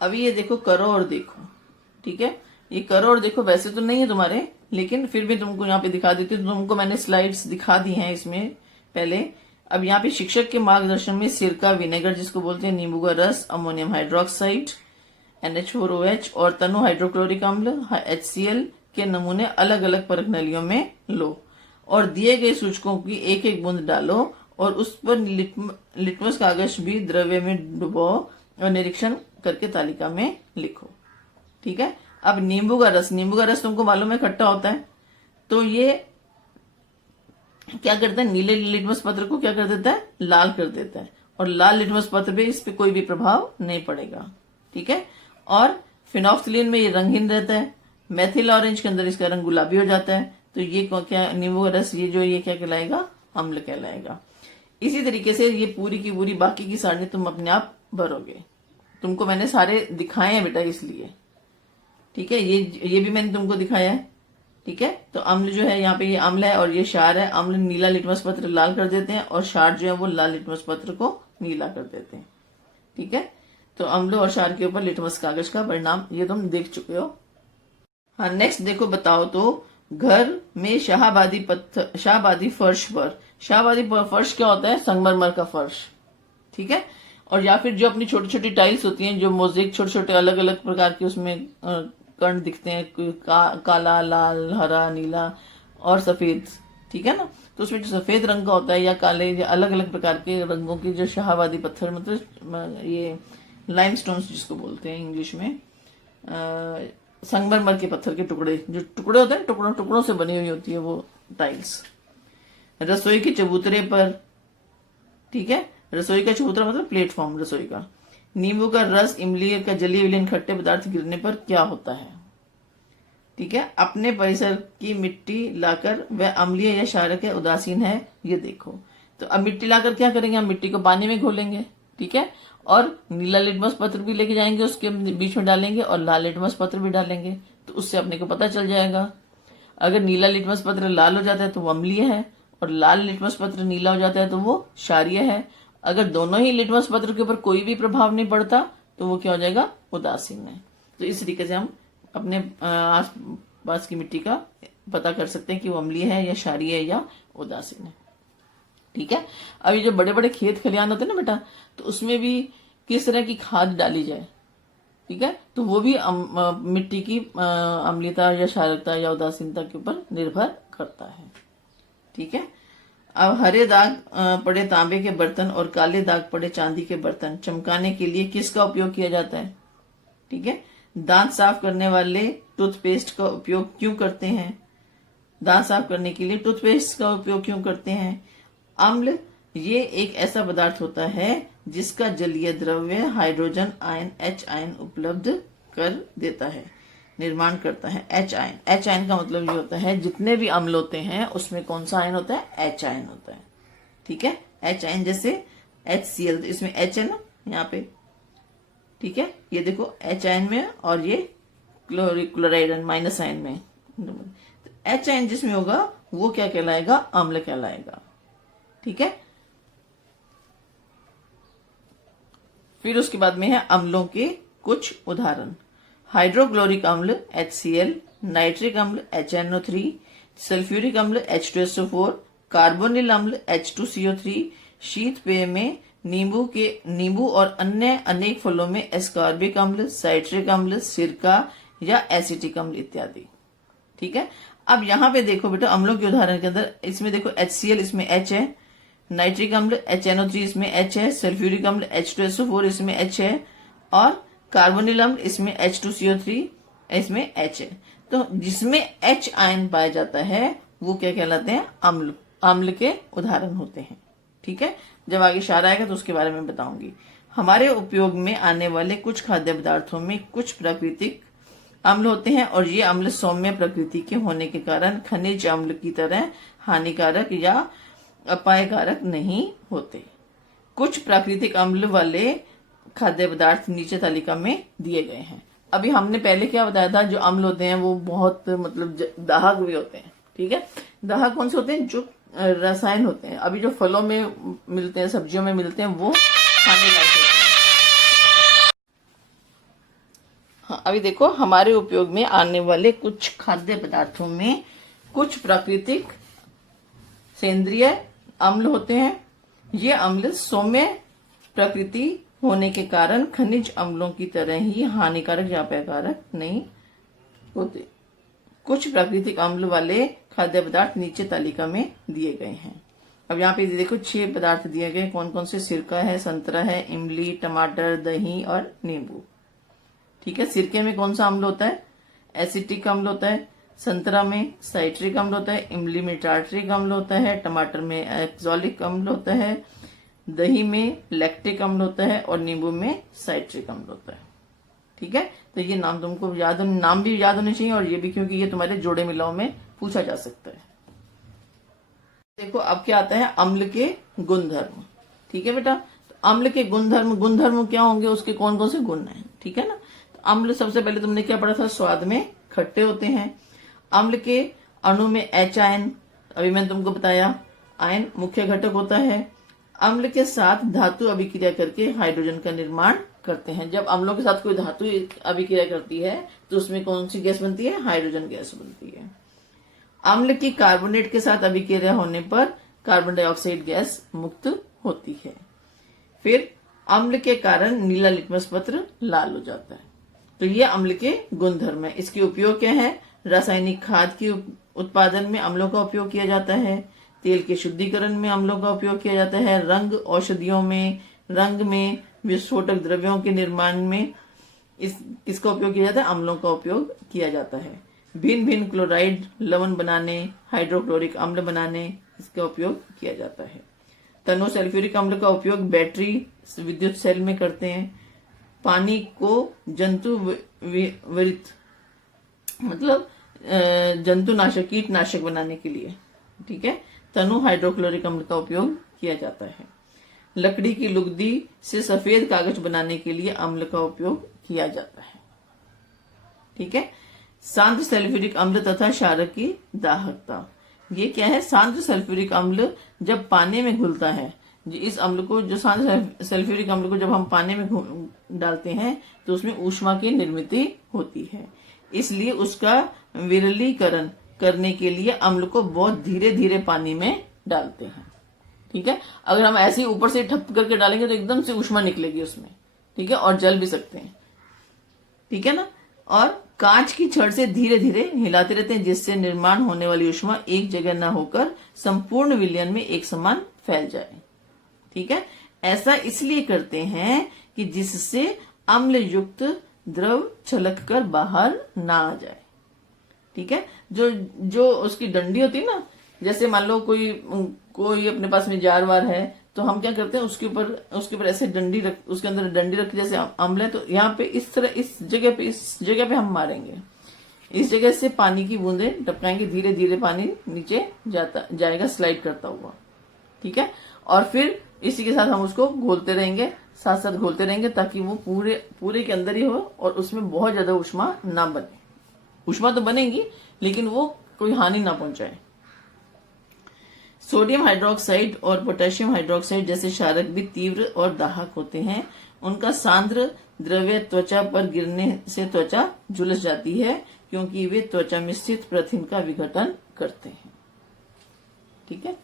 अभी ये देखो, करो और देखो। ठीक है, ये करो और देखो वैसे तो नहीं है तुम्हारे, लेकिन फिर भी तुमको यहाँ पे दिखा देती हूँ। तुमको मैंने स्लाइड्स दिखा दी हैं इसमें पहले। अब यहाँ पे शिक्षक के मार्गदर्शन में सिरका, विनेगर जिसको बोलते हैं, नींबू का रस, अमोनियम हाइड्रोक्साइड NH4OH और तनु हाइड्रोक्लोरिक अम्ल HCl के नमूने अलग अलग परख नलियों में लो और दिए गए सूचकों की एक एक बूंद डालो और उस पर लिटमस कागज भी द्रव्य में डुबाओ और निरीक्षण करके तालिका में लिखो। ठीक है, अब नींबू का रस, नींबू का रस तुमको मालूम है खट्टा होता है, तो ये क्या करता है, नीले लिटमस पत्र को क्या कर देता है, लाल कर देता है, और लाल लिटमस पत्र पे इस पे कोई भी प्रभाव नहीं पड़ेगा। ठीक है, और फिनोक्सिलिन में ये रंगहीन रहता है, मेथिल ऑरेंज के अंदर इसका रंग गुलाबी हो जाता है, तो ये क्या, नींबू का रस ये क्या कहलाएगा, अम्ल कहलाएगा। इसी तरीके से ये पूरी की पूरी बाकी की सारणी तुम अपने आप भरोगे। तुमको मैंने सारे दिखाए हैं बेटा इसलिए। ठीक है, ये भी मैंने तुमको दिखाया है। ठीक है, तो अम्ल जो है यहाँ पे ये अम्ल है और ये क्षार है। अम्ल नीला लिटमस पत्र लाल कर देते हैं और क्षार जो है वो लाल लिटमस पत्र को नीला कर देते हैं। ठीक है, तो अम्ल और क्षार के ऊपर लिटमस कागज का परिणाम ये तुम देख चुके हो। हाँ, नेक्स्ट देखो, बताओ तो घर में शाहबादी फर्श पर, शाहबादी फर्श क्या होता है, संगमरमर का फर्श। ठीक है, और या फिर जो अपनी छोटी छोटी टाइल्स होती हैं, जो मोज़ेक छोटे छोटे अलग अलग प्रकार के उसमें कण दिखते हैं, काला, लाल, हरा, नीला और सफेद। ठीक है ना, तो उसमें जो सफेद रंग का होता है या काले या अलग अलग प्रकार के रंगों की जो शाहबादी पत्थर, मतलब ये लाइमस्टोन्स जिसको बोलते हैं इंग्लिश में, संगमरमर के पत्थर के टुकड़े, जो टुकड़े होते हैं टुकड़ों से बनी हुई होती है वो टाइल्स। रसोई के चबूतरे पर, ठीक है, रसोई का चबूतरा मतलब प्लेटफॉर्म रसोई का। नींबू का रस, इमली का जलीय विलीन खट्टे पदार्थ गिरने पर क्या होता है। ठीक है, अपने परिसर की मिट्टी लाकर वह अम्लीय या क्षारक है, उदासीन है, ये देखो। तो अब मिट्टी लाकर क्या करेंगे, हम मिट्टी को पानी में घोलेंगे। ठीक है, और नीला लिटमस पत्र भी लेके जाएंगे, उसके बीच में डालेंगे और लाल लिटमस पत्र भी डालेंगे, तो उससे अपने को पता चल जाएगा। अगर नीला लिटमस पत्र लाल हो जाता है तो वो अम्लीय है, और लाल लिटमस पत्र नीला हो जाता है तो वो क्षारीय है। अगर दोनों ही लिटमस पत्र के ऊपर कोई भी प्रभाव नहीं पड़ता तो वो क्या हो जाएगा, उदासीन है। तो इस तरीके से हम अपने आस पास की मिट्टी का पता कर सकते हैं कि वो अम्लीय है या क्षारीय है या उदासीन है। ठीक है, अब ये जो बड़े बड़े खेत खलिहान होते हैं ना बेटा, तो उसमें भी किस तरह की खाद डाली जाए। ठीक है, तो वो भी मिट्टी की अम्लीयता या क्षारकता या उदासीनता के ऊपर निर्भर करता है। ठीक है, अब हरे दाग पड़े तांबे के बर्तन और काले दाग पड़े चांदी के बर्तन चमकाने के लिए किसका उपयोग किया जाता है। ठीक है, दांत साफ करने वाले टूथपेस्ट का उपयोग क्यों करते हैं, दांत साफ करने के लिए टूथपेस्ट का उपयोग क्यों करते हैं। अम्ल ये एक ऐसा पदार्थ होता है जिसका जलीय द्रव्य हाइड्रोजन आयन H आयन उपलब्ध कर देता है, निर्माण करता है। H आयन, H आयन का मतलब ये होता है जितने भी अम्ल होते हैं उसमें कौन सा आयन होता है, H आयन होता है। ठीक है, H आयन जैसे HCl, इसमें H है ना यहाँ पे। ठीक है, ये देखो H आयन में और ये क्लोराइड माइनस आयन में। तो H आयन जिसमें होगा वो क्या कहलाएगा, अम्ल कहलाएगा। ठीक है, फिर उसके बाद में है अम्लों के कुछ उदाहरण। हाइड्रोक्लोरिक अम्ल HCl, नाइट्रिक अम्ल HNO3, सल्फ्यूरिक अम्ल H2SO4, कार्बोनिल अम्ल H2CO3, शीत पेय में नींबू और अन्य अनेक फलों में एस्कॉर्बिक अम्ल, साइट्रिक अम्ल, सिरका या एसिटिक अम्ल इत्यादि। ठीक है, अब यहाँ पे देखो बेटा अम्लों के उदाहरण के अंदर, इसमें देखो HCl इसमें H है, नाइट्रिक अम्ल HNO3 इसमें H है, सल्फ्यूरिक अम्ल H2SO4 इसमें H है और कार्बोनिल अम्ल इसमें H2CO3 इसमें H है। तो जिसमें H आयन पाया जाता है वो क्या कहलाते हैं, अम्ल, अम्ल के उदाहरण होते हैं। ठीक है, जब आगे क्षार आएगा तो उसके बारे में बताऊंगी। हमारे उपयोग में आने वाले कुछ खाद्य पदार्थों में कुछ प्राकृतिक अम्ल होते हैं और ये अम्ल सौम्य प्रकृति के होने के कारण खनिज अम्ल की तरह हानिकारक या अपायकारक नहीं होते। कुछ प्राकृतिक अम्ल वाले खाद्य पदार्थ नीचे तालिका में दिए गए हैं। अभी हमने पहले क्या बताया था, जो अम्ल होते हैं वो बहुत मतलब दाहक भी होते हैं। ठीक है, दाहक कौन से होते हैं, जो रसायन होते हैं। अभी जो फलों में मिलते हैं, सब्जियों में मिलते हैं, वो खाने लायक होते हैं। हाँ, अभी देखो हमारे उपयोग में आने वाले कुछ खाद्य पदार्थों में कुछ प्राकृतिक सेंद्रिय अम्ल होते हैं। ये अम्ल सौम्य प्रकृति होने के कारण खनिज अम्लों की तरह ही हानिकारक या अपायकारक नहीं होते। कुछ प्राकृतिक अम्ल वाले खाद्य पदार्थ नीचे तालिका में दिए गए हैं। अब यहाँ पे देखो 6 पदार्थ दिए गए, कौन कौन से? सिरका है, संतरा है, इमली, टमाटर, दही और नींबू। ठीक है। सिरके में कौन सा अम्ल होता है? एसिटिक अम्ल होता है। संतरा में साइट्रिक अम्ल होता है। इमली में टार्ट्रिक अम्ल होता है। टमाटर में एक्सोलिक अम्ल होता है। दही में लैक्टिक अम्ल होता है और नींबू में साइट्रिक अम्ल होता है। ठीक है। तो ये नाम तुमको नाम भी याद होने चाहिए, और ये भी क्योंकि ये तुम्हारे जोड़े मिलाओं में पूछा जा सकता है। देखो अब क्या आता है, अम्ल के गुणधर्म। ठीक है बेटा, तो अम्ल के गुणधर्म क्या होंगे, उसके कौन कौन से गुण हैं? ठीक है ना। तो अम्ल सबसे पहले तुमने क्या पढ़ा था, स्वाद में खट्टे होते हैं। अम्ल के अणु में H आयन, अभी मैंने तुमको बताया, आयन मुख्य घटक होता है। अम्ल के साथ धातु अभिक्रिया करके हाइड्रोजन का निर्माण करते हैं। जब अम्लों के साथ कोई धातु अभिक्रिया करती है तो उसमें कौन सी गैस बनती है? हाइड्रोजन गैस बनती है। अम्ल की कार्बोनेट के साथ अभिक्रिया होने पर कार्बन डाइऑक्साइड गैस मुक्त होती है। फिर अम्ल के कारण नीला लिटमस पत्र लाल हो जाता है। तो ये अम्ल के गुणधर्म है। इसके उपयोग क्या है? रासायनिक खाद के उत्पादन में अम्लों का उपयोग किया जाता है। तेल के शुद्धिकरण में अम्लों का उपयोग किया जाता है। रंग औषधियों में, रंग में, विस्फोटक द्रव्यों के निर्माण में इसका उपयोग किया जाता है। अम्लों का उपयोग किया जाता है। भिन्न भिन्न क्लोराइड लवण बनाने, हाइड्रोक्लोरिक अम्ल बनाने इसका उपयोग किया जाता है। तनो सल्फ्यूरिक अम्ल का उपयोग बैटरी, विद्युत सेल में करते हैं। पानी को जंतु विरहित मतलब जंतुनाशक, कीटनाशक बनाने के लिए, ठीक है, तनु हाइड्रोक्लोरिक अम्ल का उपयोग किया जाता है। लकड़ी की लुगदी से सफेद कागज बनाने के लिए अम्ल का उपयोग किया जाता है। ठीक है। सांद्र सल्फ्यूरिक अम्ल तथा क्षारक की दाहकता, ये क्या है? सांद्र सल्फ्यूरिक अम्ल जब पानी में घुलता है, इस अम्ल को, जो सांद्र सल्फ्यूरिक अम्ल को जब हम पानी में डालते हैं तो उसमें ऊष्मा की निर्मित होती है। इसलिए उसका विरलीकरण करने के लिए अम्ल को बहुत धीरे धीरे पानी में डालते हैं। ठीक है। अगर हम ऐसे ही ऊपर से ठप करके डालेंगे तो एकदम से ऊष्मा निकलेगी उसमें। ठीक है। और जल भी सकते हैं। ठीक है ना। और कांच की छड़ से धीरे धीरे हिलाते रहते हैं, जिससे निर्माण होने वाली ऊष्मा एक जगह न होकर संपूर्ण विलयन में एक समान फैल जाए। ठीक है। ऐसा इसलिए करते हैं कि जिससे अम्ल युक्त द्रव छलक कर बाहर ना आ जाए। ठीक है। जो उसकी डंडी होती है ना, जैसे मान लो कोई अपने पास में जार वार है, तो हम क्या करते हैं, उसके ऊपर ऐसे उसके अंदर डंडी रख, जैसे अम्ल है तो यहाँ पे इस तरह इस जगह पे हम मारेंगे। इस जगह से पानी की बूंदें टपकाएंगे, धीरे धीरे पानी नीचे जाएगा स्लाइड करता हुआ। ठीक है। और फिर इसी के साथ हम उसको घोलते रहेंगे, साथ साथ घोलते रहेंगे, ताकि वो पूरे के अंदर ही हो और उसमें बहुत ज्यादा ऊष्मा ना बने। ऊष्मा तो बनेगी लेकिन वो कोई हानि ना पहुंचाए। सोडियम हाइड्रोक्साइड और पोटेशियम हाइड्रोक्साइड जैसे क्षारक भी तीव्र और दाहक होते हैं। उनका सांद्र द्रव्य त्वचा पर गिरने से त्वचा झुलस जाती है, क्योंकि वे त्वचा में स्थित प्रथिन का विघटन करते हैं। ठीक है।